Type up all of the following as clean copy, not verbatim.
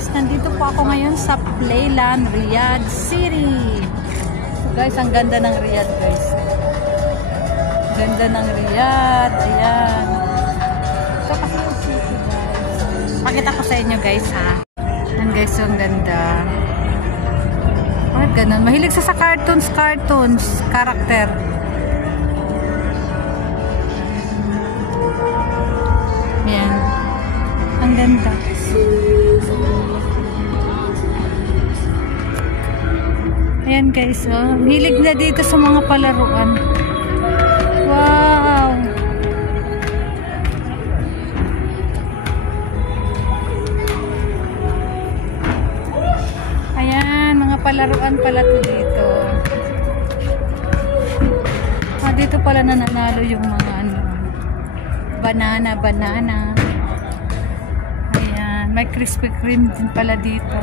guys, nandito po ako ngayon sa Playland, Riyadh City. So guys, ang ganda ng Riyadh guys. Ganda ng Riyadh. Ayan. Ito kasi yung city guys. Pakita ko sa inyo guys ha. Ayan guys, yung ganda. Bakit ganun? Mahilig sa cartoons, character. Ayan. Ang ganda. Ayan guys, oh. Hilig na dito sa mga palaruan. Wow! Ayan, mga palaruan pala to dito. Dito pala nananalo yung mga ano, banana. Ayan, may Krispy Kreme din pala dito.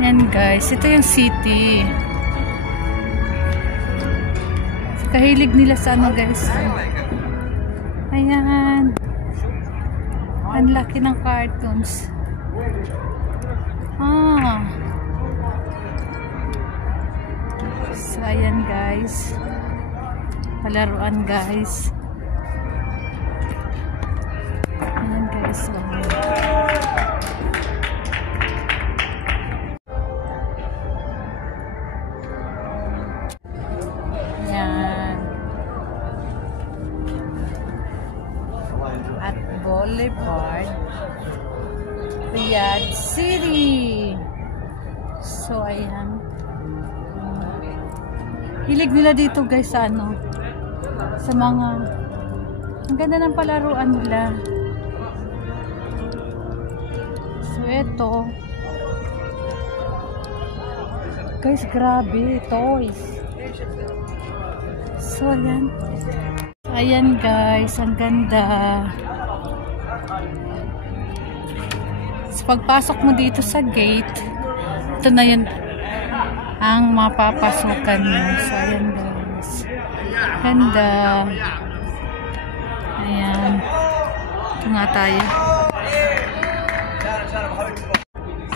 Yan guys, ito yung city. Kahilig nila sa ano guys. Ayan. Ang laki ng cartoons. So ayan guys. Palaruan guys. Ayan guys. At Boulevard, Riyadh City. So ayan, hilig nila dito guys sa ano, sa mga, ang ganda ng palaruan nila. So ito guys, grabe, toys. So ayan. Ayan guys, ang ganda. So, pagpasok mo dito sa gate, ito na yun ang mapapasukan mo. So ayan guys, ganda. Ayan, ito nga tayo.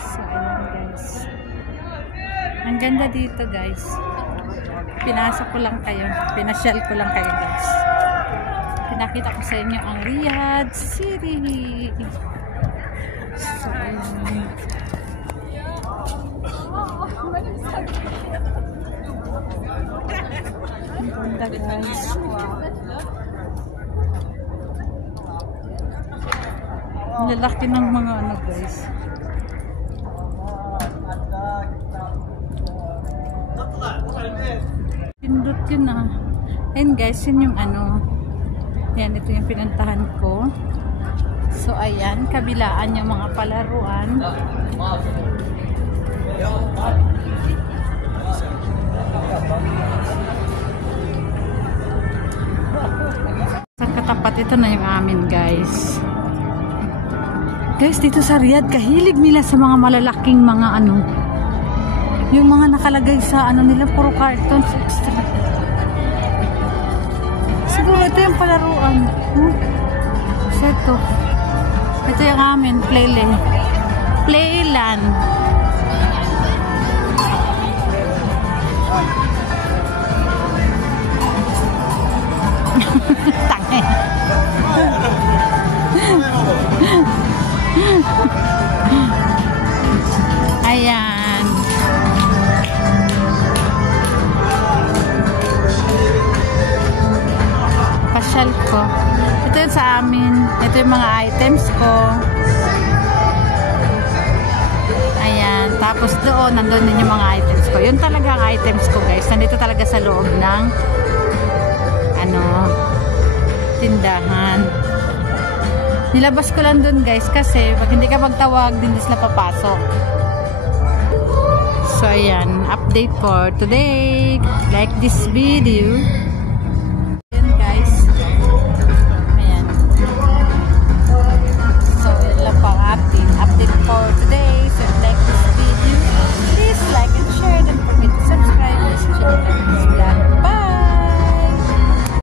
So ayan guys, ang ganda dito guys. Pinasok ko lang kayo, pinasyal ko lang kayo guys. Pinakita ko sa inyo ang Riyadh City. So, ang ganda guys. Ang lalaki ng mga ano guys. Pindot yun ah. And guys, yun yung ano. Yan, ito yung pinuntahan ko. So, ayan. Kabilaan yung mga palaruan. Sa katapat, ito na yung amin guys. Guys, dito sa Riyadh, kahilig nila sa mga malalaking mga ano. Yung mga nakalagay sa ano nila, puro cartons extra. Siguro ito yung palaruan. So ito yung amin, Playland. Tangin. Ayan. Pasyal ko. Ito yung sa amin. Ito yung mga items ko. Ayan. Tapos doon, nandun din yung mga items ko. Yun talaga ang items ko guys. Nandito talaga sa loob ng ano, tindahan. Nilabas ko lang doon guys kasi pag hindi ka magtawag, hindi sila papasok. So ayan, update for today. Like this video.